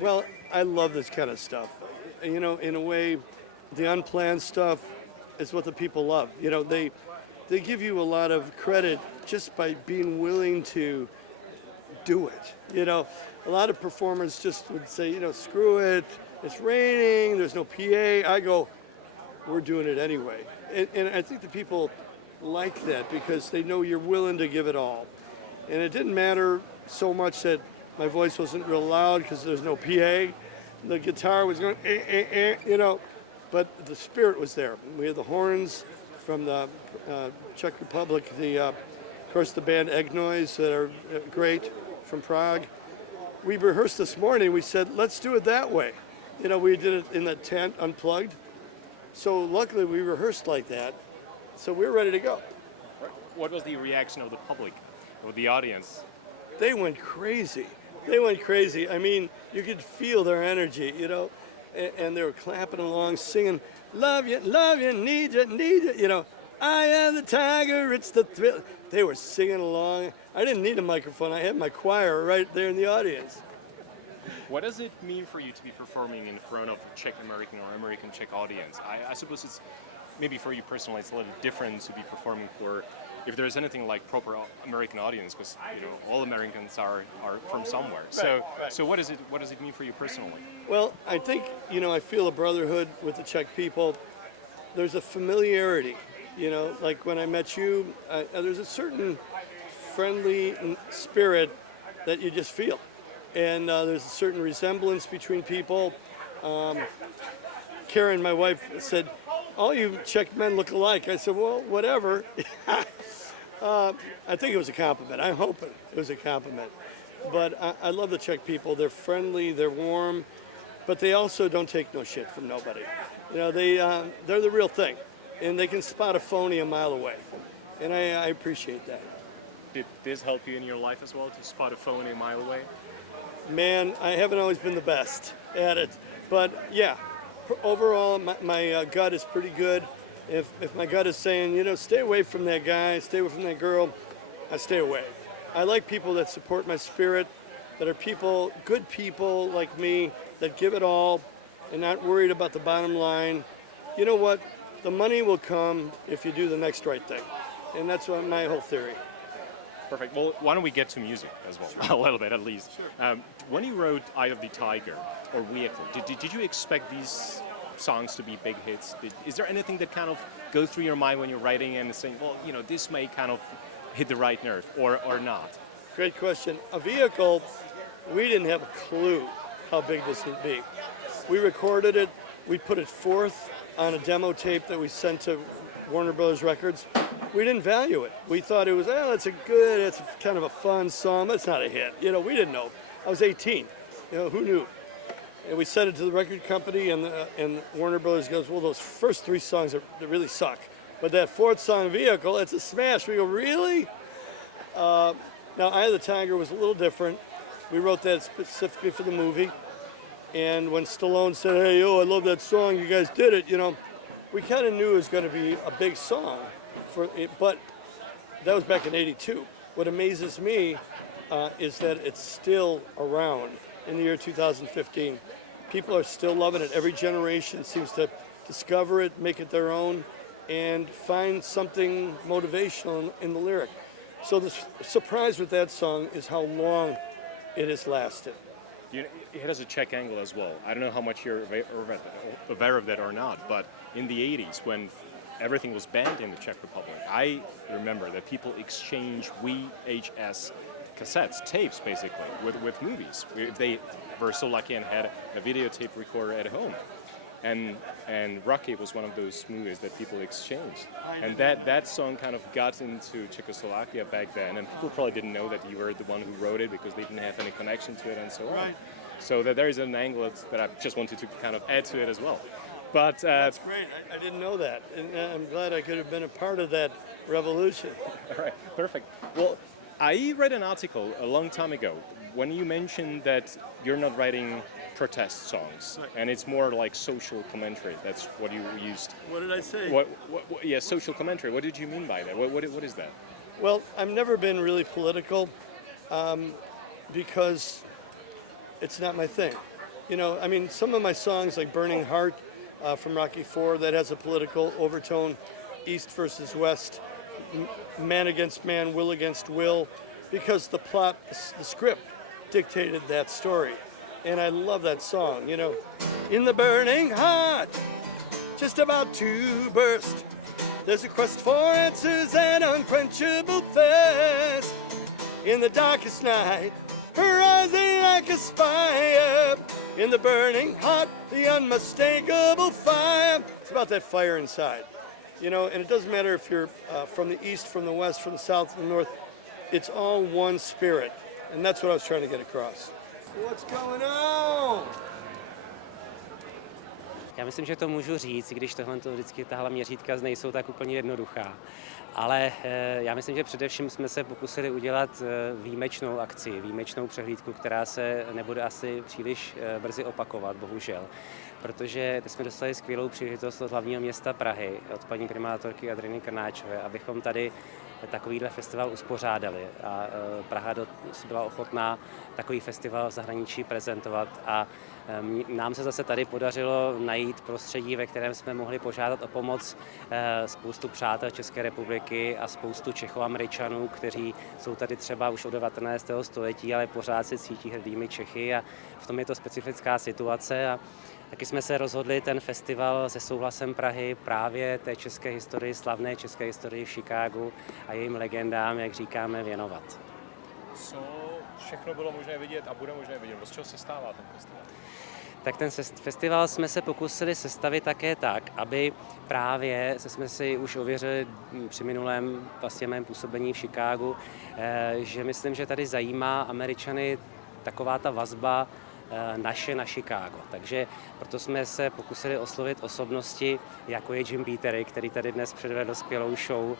Well, I love this kind of stuff. You know, in a way, the unplanned stuff is what the people love. You know, they give you a lot of credit just by being willing to do it. You know, a lot of performers just would say, you know, screw it, it's raining, there's no PA. I go, we're doing it anyway. And I think the people like that because they know you're willing to give it all. And it didn't matter so much that my voice wasn't real loud because there's no PA. The guitar was going, you know, but the spirit was there. We had the horns from the Czech Republic, of course, the band Eggnoise that are great from Prague. We rehearsed this morning. We said, let's do it that way. You know, we did it in the tent, unplugged. So luckily we rehearsed like that. So we're ready to go. What was the reaction of the public, of the audience? They went crazy. They went crazy. I mean, you could feel their energy, you know, and they were clapping along, singing, love you, need you, you know, I am the tiger, it's the thrill. They were singing along. I didn't need a microphone. I had my choir right there in the audience. What does it mean for you to be performing in front of a Czech American or American Czech audience? I suppose it's, maybe for you personally, it's a little different to be performing for, if there's anything like proper American audience, because you know all Americans are from somewhere. So right. So what does it mean for you personally? Well, I think, you know, I feel a brotherhood with the Czech people. There's a familiarity, you know, like when I met you, there's a certain friendly spirit that you just feel. And there's a certain resemblance between people. Karen, my wife, said, all you Czech men look alike. I said, well, whatever. I think it was a compliment. I'm hoping it was a compliment. But I love the Czech people. They're friendly, they're warm, but they also don't take no shit from nobody. You know, they're the real thing, and they can spot a phony a mile away. And I appreciate that. Did this help you in your life as well, to spot a phony a mile away? Man, I haven't always been the best at it. But yeah, overall, my gut is pretty good. If my gut is saying, you know, stay away from that guy, stay away from that girl, I stay away. I like people that support my spirit, that are people, good people like me, that give it all and not worried about the bottom line. You know what? The money will come if you do the next right thing. And that's my whole theory. Perfect. Well, why don't we get to music as well, Sure. a little bit at least. Sure. When you wrote Eye of the Tiger or Vehicle, did you expect these songs to be big hits? Is there anything that kind of goes through your mind when you're writing and saying, well, you know, this may kind of hit the right nerve or not? Great question. A Vehicle, we didn't have a clue how big this would be. We recorded it, we put it forth on a demo tape that we sent to Warner Brothers Records. We didn't value it. We thought it was, it's kind of a fun song, but it's not a hit. You know, we didn't know. I was 18. You know, who knew? And we sent it to the record company, and Warner Brothers goes, well, those first three songs they really suck. But that fourth song, Vehicle, it's a smash. We go, really? Now, Eye of the Tiger was a little different. We wrote that specifically for the movie. And when Stallone said, hey, yo, I love that song, you guys did it, you know, we kind of knew it was going to be a big song. But that was back in '82. What amazes me is that it's still around in the year 2015. people are still loving it. Every generation seems to discover it, make it their own, and find something motivational in the lyric. So the surprise with that song is how long it has lasted. It has a Czech angle as well. I don't know how much you're aware of that or not, but in the 80s, when everything was banned in the Czech Republic, I remember that people exchanged VHS cassettes, tapes basically, with movies. If they were so lucky and had a videotape recorder at home. And Rocky was one of those movies that people exchanged. And that song kind of got into Czechoslovakia back then, and people probably didn't know that you were the one who wrote it because they didn't have any connection to it and so on. Right. So that there is an angle that I just wanted to kind of add to it as well. But that's great. I didn't know that, and I'm glad I could have been a part of that revolution. All right, perfect. Well, I read an article a long time ago when you mentioned that you're not writing protest songs, right, and it's more like social commentary. That's what you used. What did I say? Yeah, social commentary. What did you mean by that? What is that? Well, I've never been really political because it's not my thing. You know, I mean, some of my songs like Burning Heart from Rocky IV, that has a political overtone, East versus West, Man against man, will against will, because the plot, the script dictated that story. And I love that song, you know. In the burning heart, just about to burst, there's a quest for answers and unquenchable thirst. In the darkest night, rising like a spire. In the burning heart, the unmistakable fire. It's about that fire inside. You know, and it doesn't matter if you're from the east, from the west, from the south, from the north. It's all one spirit. And that's what I was trying to get across. What's going on? Já myslím, že to můžu říct, i když tohle vždycky tahle měřítka nejsou tak úplně jednoduchá. Ale já myslím, že především jsme se pokusili udělat výjimečnou akci, výjimečnou přehlídku, která se nebude asi příliš brzy opakovat, bohužel. Protože jsme dostali skvělou příležitost od hlavního města Prahy, od paní primátorky Adriany Krnáčové, abychom tady takovýhle festival uspořádali. A Praha byla ochotná takový festival v zahraničí prezentovat a nám se zase tady podařilo najít prostředí, ve kterém jsme mohli požádat o pomoc spoustu přátel České republiky a spoustu Čechoameričanů, kteří jsou tady třeba už od 19. století, ale pořád se cítí hrdými Čechy a v tom je to specifická situace. A taky jsme se rozhodli ten festival se souhlasem Prahy právě té české historii, slavné české historii v Chicagu a jejím legendám, jak říkáme, věnovat. Co všechno bylo možné vidět a bude možné vidět? Z čeho se stává ten festival? Tak ten festival jsme se pokusili sestavit také tak, aby právě jsme si už ověřili při minulém vlastně mém působení v Chicagu, že myslím, že tady zajímá Američany taková ta vazba naše na Chicago. Takže proto jsme se pokusili oslovit osobnosti, jako je Jim Peterik, který tady dnes předvedl skvělou show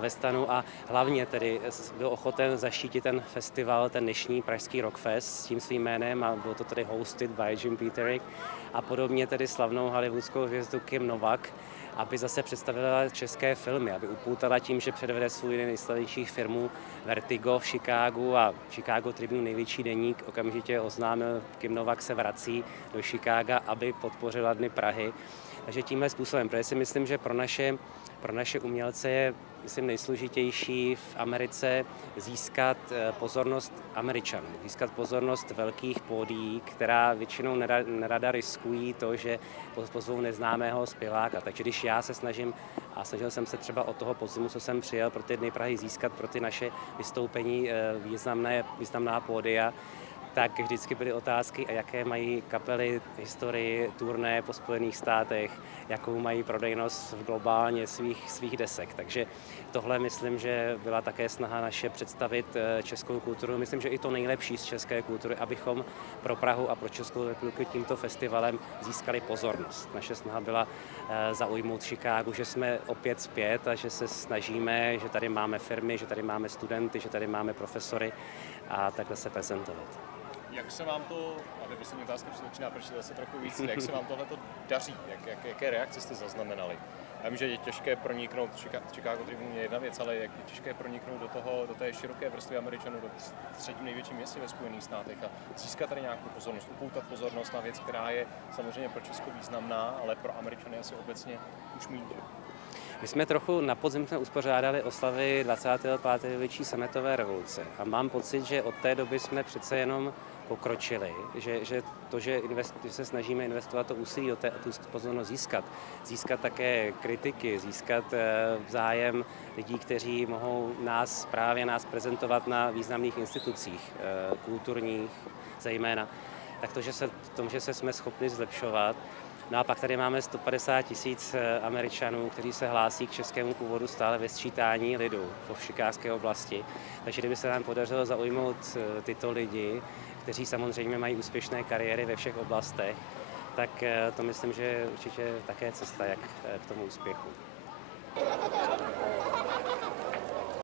ve stanu a hlavně tedy byl ochoten zaštítit ten festival, ten dnešní pražský Rockfest s tím svým jménem a bylo to tedy hosted by Jim Peterik a podobně tedy slavnou hollywoodskou hvězdu Kim Novak, aby zase představila české filmy, aby upoutala tím, že předvede svůj jeden nejslavnějších filmů Vertigo v Chicagu a Chicago Tribune, největší deník, okamžitě oznámil, Kim Novak se vrací do Chicaga, aby podpořila Dny Prahy. Takže tímhle způsobem, protože si myslím, že pro naše umělce je nejsložitější v Americe získat pozornost Američanů, získat pozornost velkých pódií, která většinou nerada riskují to, že pozvou neznámého zpěváka. Takže když já se snažím, a snažil jsem se třeba od toho podzimu, co jsem přijel pro ty Dny Prahy získat pro ty naše vystoupení významná pódia, tak vždycky byly otázky, a jaké mají kapely historii, turné po Spojených státech, jakou mají prodejnost v globálně svých desek. Takže tohle myslím, že byla také snaha naše představit českou kulturu. Myslím, že i to nejlepší z české kultury, abychom pro Prahu a pro Českou republiku tímto festivalem získali pozornost. Naše snaha byla zaujmout Chicagu, že jsme opět zpět a že se snažíme, že tady máme firmy, že tady máme studenty, že tady máme profesory a takhle se prezentovat. Jak se vám to, a to poslední otázka začíná pršet zase trochu víc, jak se vám tohleto daří? Jaké reakce jste zaznamenali? Já vím, že je těžké proniknout, Chicago Tribune je jedna věc, ale jak je těžké proniknout do té široké vrstvy Američanů, do třetím největším městě ve Spojených státech a získat tady nějakou pozornost, upoutat pozornost na věc, která je samozřejmě pro Česko významná, ale pro Američany asi obecně už méně. My jsme trochu na podzim uspořádali oslavy 25. výročí sametové revoluce a mám pocit, že od té doby jsme přece jenom pokročili, že se snažíme investovat to úsilí do tu pozornost získat také kritiky, získat zájem lidí, kteří mohou nás prezentovat na významných institucích, kulturních zejména, tak že se jsme schopni zlepšovat. No a pak tady máme 150 000 Američanů, kteří se hlásí k českému původu stále ve sčítání lidu v chicagské oblasti. Takže kdyby se nám podařilo zaujmout tyto lidi, kteří samozřejmě mají úspěšné kariéry ve všech oblastech, tak to myslím, že je určitě také cesta, jak k tomu úspěchu.